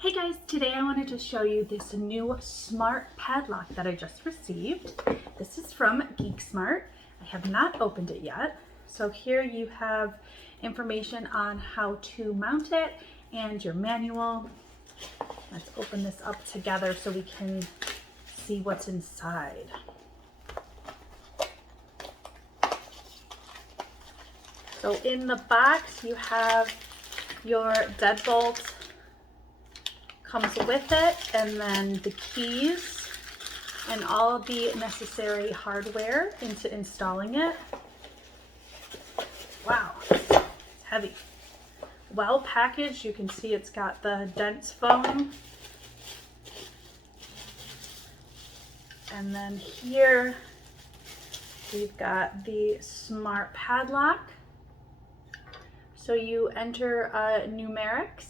Hey guys, today I wanted to show you this new smart padlock that I just received. This is from Geek. I have not opened it yet. So here you have information on how to mount it and your manual. Let's open this up together so we can see what's inside. So in the box you have your deadbolt, comes with it, and then the keys and all of the necessary hardware into installing it. Wow, it's heavy. Well packaged. You can see it's got the dense foam. And then here we've got the smart padlock. So you enter numerics,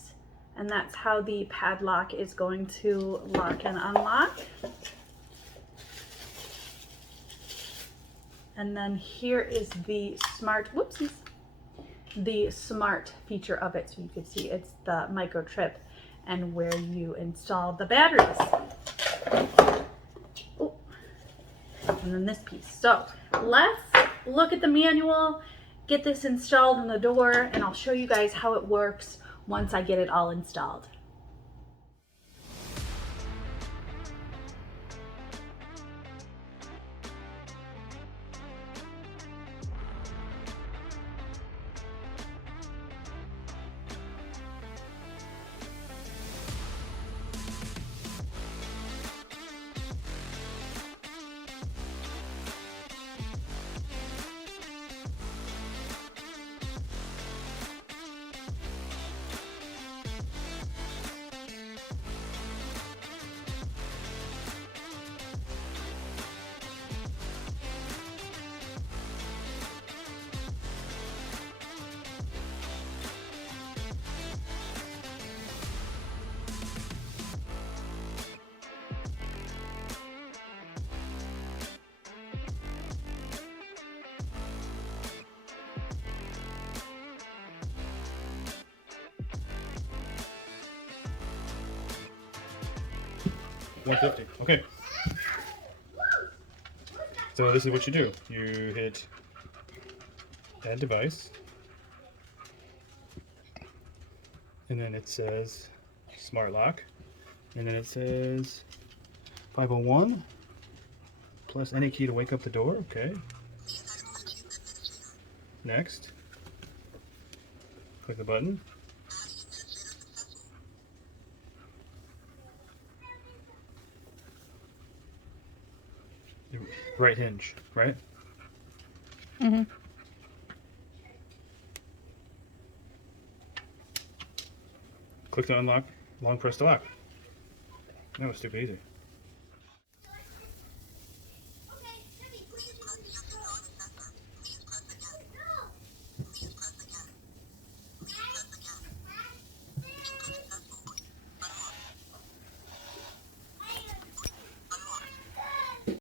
and that's how the padlock is going to lock and unlock. And then here is the smart, the smart feature of it. So you can see it's the microchip and where you install the batteries. Oh. And then this piece. So let's look at the manual, get this installed in the door, and I'll show you guys how it works once I get it all installed. $150. Okay. So this is what you do. You hit add device, and then it says smart lock, and then it says 501 plus any key to wake up the door. Okay. Next. Click the button. Right hinge, right? Mm-hmm. Click to unlock, long press to lock. That was stupid easy.